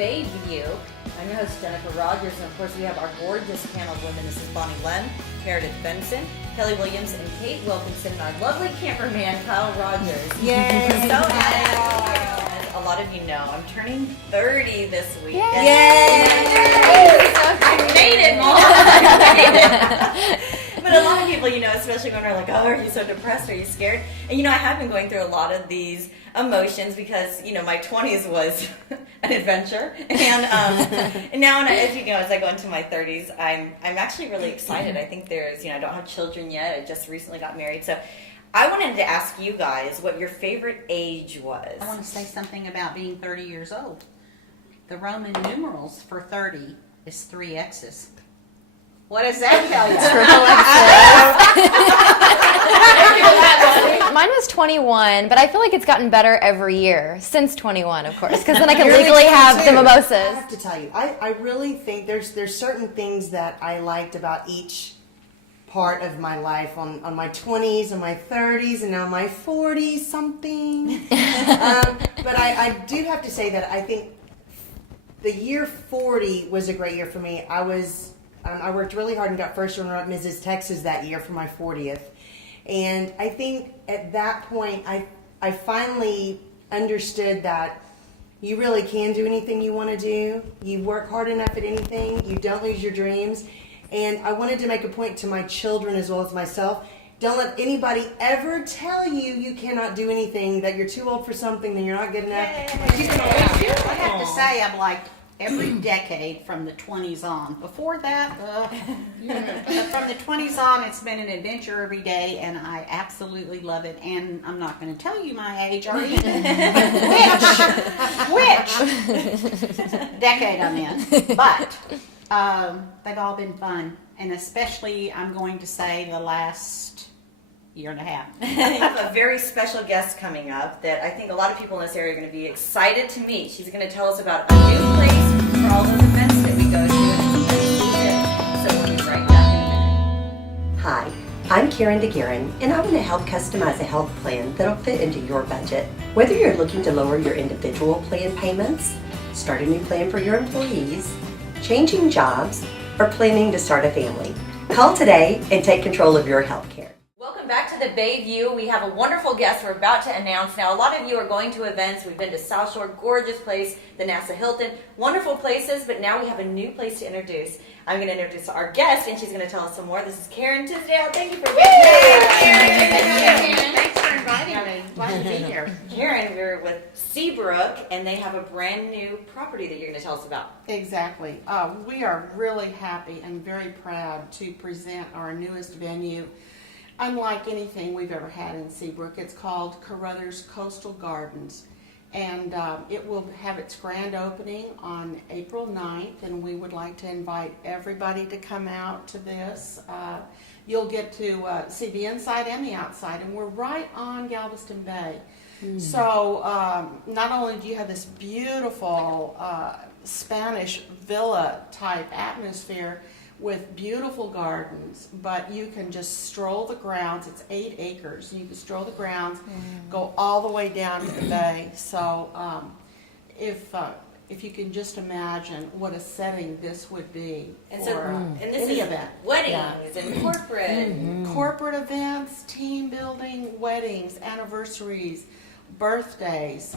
Bay View. I'm your host, Jennifer Rogers, and of course we have our gorgeous panel of women. This is Bonnie Len, Meredith Benson, Kelly Williams, and Kate Wilkinson, and our lovely cameraman, Kyle Rogers. Yay! We're so happy. As a lot of you know, I'm turning 30 this week. Yay! I made it, Mom! I made it. But a lot of people, especially when they're like, oh, are you so depressed? Are you scared? And, I have been going through a lot of these emotions because, my 20s was an adventure. And now, as I go into my 30s, I'm actually really excited. I think I don't have children yet. I just recently got married. So I wanted to ask you guys what your favorite age was. I want to say something about being 30 years old. The Roman numerals for 30 is 3 X's. What does that tell you? Mine was 21, but I feel like it's gotten better every year since 21, of course, because then I can legally have the mimosas. I have to tell you, I really think there's certain things that I liked about each part of my life on my 20s and my 30s and now my 40s something. But I do have to say that I think the year 40 was a great year for me. I worked really hard and got first runner-up Mrs. Texas that year for my 40th. And I think at that point, I finally understood that you really can do anything you want to do. You work hard enough at anything. You don't lose your dreams. And I wanted to make a point to my children as well as myself. Don't let anybody ever tell you cannot do anything, that you're too old for something, that you're not good enough. You can always do it. I have to say, I've liked every decade from the 20s on. Before that, from the 20s on, it's been an adventure every day, and I absolutely love it. And I'm not going to tell you my age or even which decade I'm in, but they've all been fun, and especially I'm going to say the last year and a half. I have a very special guest coming up that I think a lot of people in this area are going to be excited to meet. She's going to tell us about a new place for all those events that we go to. So we'll be right back in a minute. Hi, I'm Karen DeGuerin, and I want to help customize a health plan that'll fit into your budget. Whether you're looking to lower your individual plan payments, start a new plan for your employees, changing jobs, or planning to start a family, call today and take control of your health care. Welcome back to the Bay View. We have a wonderful guest we're about to announce. Now, a lot of you are going to events. We've been to South Shore, gorgeous place, the NASA Hilton, wonderful places, but now we have a new place to introduce. I'm going to introduce our guest, and she's going to tell us some more. This is Karen Tisdale. Thank you for being here. Karen, thanks for inviting me. Glad to be here. Karen, we're with Seabrook, and they have a brand new property that you're going to tell us about. Exactly. We are really happy and very proud to present our newest venue. Unlike anything we've ever had in Seabrook, it's called Carruthers Coastal Gardens, and it will have its grand opening on April 9th, and we would like to invite everybody to come out to this. You'll get to see the inside and the outside, and we're right on Galveston Bay. So not only do you have this beautiful Spanish villa type atmosphere with beautiful gardens, but you can just stroll the grounds. It's 8 acres. You can stroll the grounds, go all the way down to the bay. So if you can just imagine what a setting this would be And for and this any is event. weddings and corporate. Corporate events, team building, weddings, anniversaries, birthdays.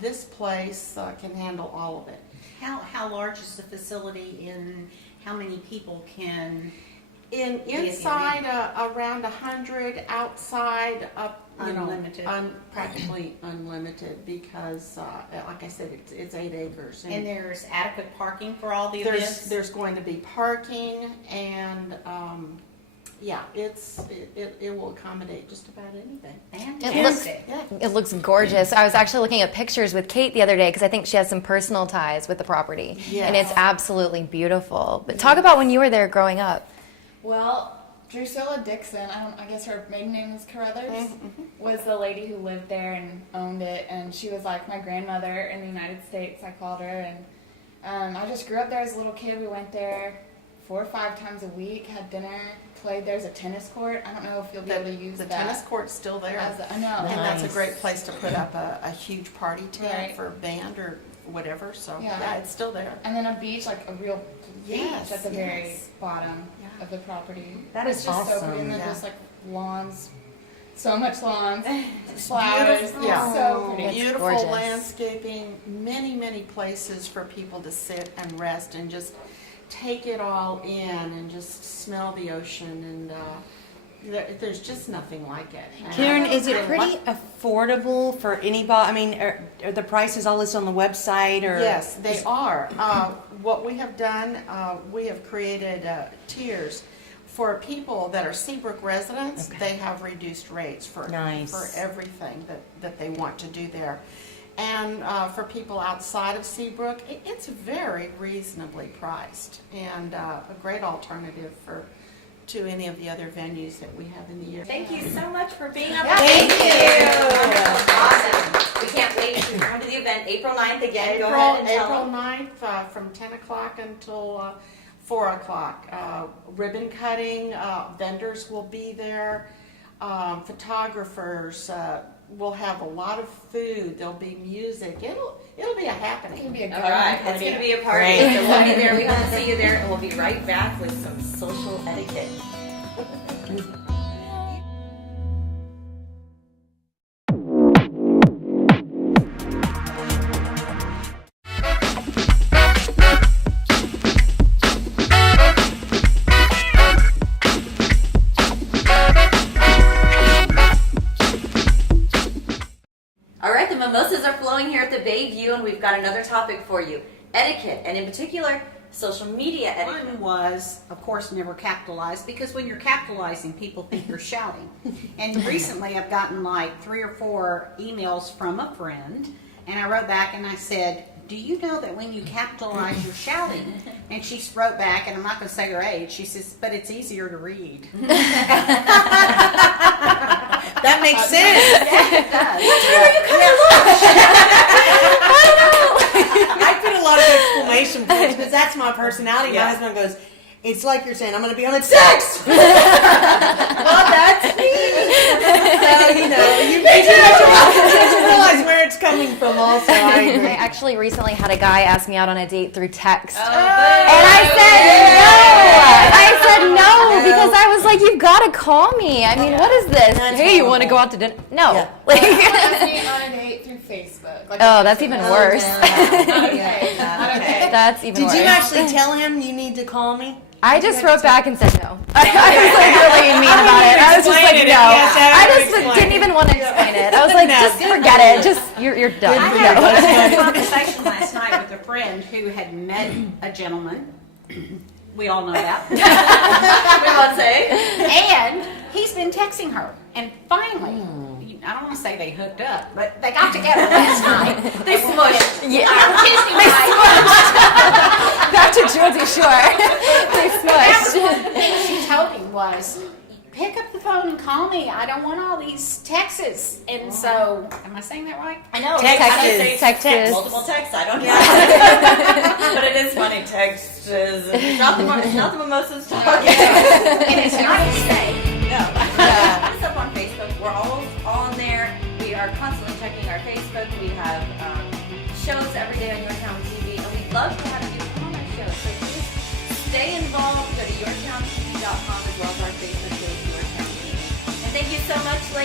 This place can handle all of it. How large is the facility, and how many people can Inside around 100, outside up unlimited, practically unlimited, because like I said, it's 8 acres, and there's adequate parking for all the events. There's going to be parking, and yeah, it will accommodate just about anything. Fantastic. It looks gorgeous. I was actually looking at pictures with Kate the other day because I think she has some personal ties with the property. Yes. And it's absolutely beautiful. But talk about when you were there growing up. Well, Drusilla Dixon, I guess her maiden name is Carruthers, was the lady who lived there and owned it, and she was like my grandmother in the United States, I called her, and I just grew up there as a little kid. We went there 4 or 5 times a week, had dinner, played. There's a tennis court. I don't know if you'll be able to use the that. tennis court's still there. I know. And that's a great place to put up a huge party tent Right. for a band or whatever. So Yeah. yeah, it's still there. And then a beach, like a real beach Yes, at the very yes. bottom Yeah. of the property. That It's is just so pretty. awesome. And then Yeah. just like lawns, so much lawns, flowers. beautiful. Yeah. So pretty. It's Beautiful gorgeous. landscaping, many places for people to sit and rest and just take it all in and just smell the ocean, and there's just nothing like it. And Karen, is it I pretty affordable for anybody? I mean, are the prices all listed on the website? Or Yes, they are. What we have done, we have created tiers. For people that are Seabrook residents, Okay. they have reduced rates for Nice. everything that they want to do there. And for people outside of Seabrook, it's very reasonably priced and a great alternative to any of the other venues that we have in the year. Thank you so much for being up. Thank you. Awesome. We can't wait to come to the event April 9th again. Go ahead and tell April them. 9th from 10 o'clock until 4 o'clock. Ribbon cutting, vendors will be there, photographers. We'll have a lot of food. There'll be music. It'll be a happening. It's gonna be a All garden right, it's party. going to be a party. Great. So we'll be there. We hope to see you there, and we'll be right back with some social etiquette. All right, the mimosas are flowing here at the Bayview, and we've got another topic for you: etiquette, and in particular, social media etiquette. One was, of course, never capitalized, because when you're capitalizing, people think you're shouting. And recently I've gotten like 3 or 4 emails from a friend, and I wrote back and I said, do you know that when you capitalize, you're shouting? And she wrote back, and I'm not going to say her age, she says, but it's easier to read. that makes sense. It does. I put a lot of exclamation points because that's my personality. Yeah. My husband goes, it's like you're saying, I'm going to be on it 6. Well, that's me. So, you have to realize where it's coming from also. I agree. I actually recently had a guy ask me out on a date through text. Oh, And I said no because I was like, you've got to call me. I mean, what is this? That's Hey, you want to horrible. go out to dinner? No. Yeah. Like, Ask me on a date through Facebook. Like oh, that's even worse. Okay. Not okay. That's even Did worse. you actually tell him you need to call me? I just wrote back and said no. I was like really mean about it. I was just like, Explain it. no. Yes, I I just explain didn't it. even want to explain it. I was like, No. just forget it. Just you're done. I had No. a conversation last night with a friend who had met a gentleman. We all know that. we won't say. And he's been texting her. And finally, I don't want to say they hooked up, but they got together last night. They smushed. Yeah. Tuesday night. Back to Jersey Shore. They That was smushed. one of the things she told him was, pick up the phone and call me. I don't want all these texts. And so, am I saying that right? I know. Texts. I'm gonna say Texts. multiple texts. I don't know. But it is funny. Texts. It's not the mimosas talking. And it's not to say. No. Hit us up on Facebook. We're all on there. We are constantly checking our Facebook. We have shows every day on YourTownTV, and we'd love to have you come on our show. So please stay involved. Go to yourtowntv.com as well as our Facebook page, YourTownTV. And thank you so much, ladies.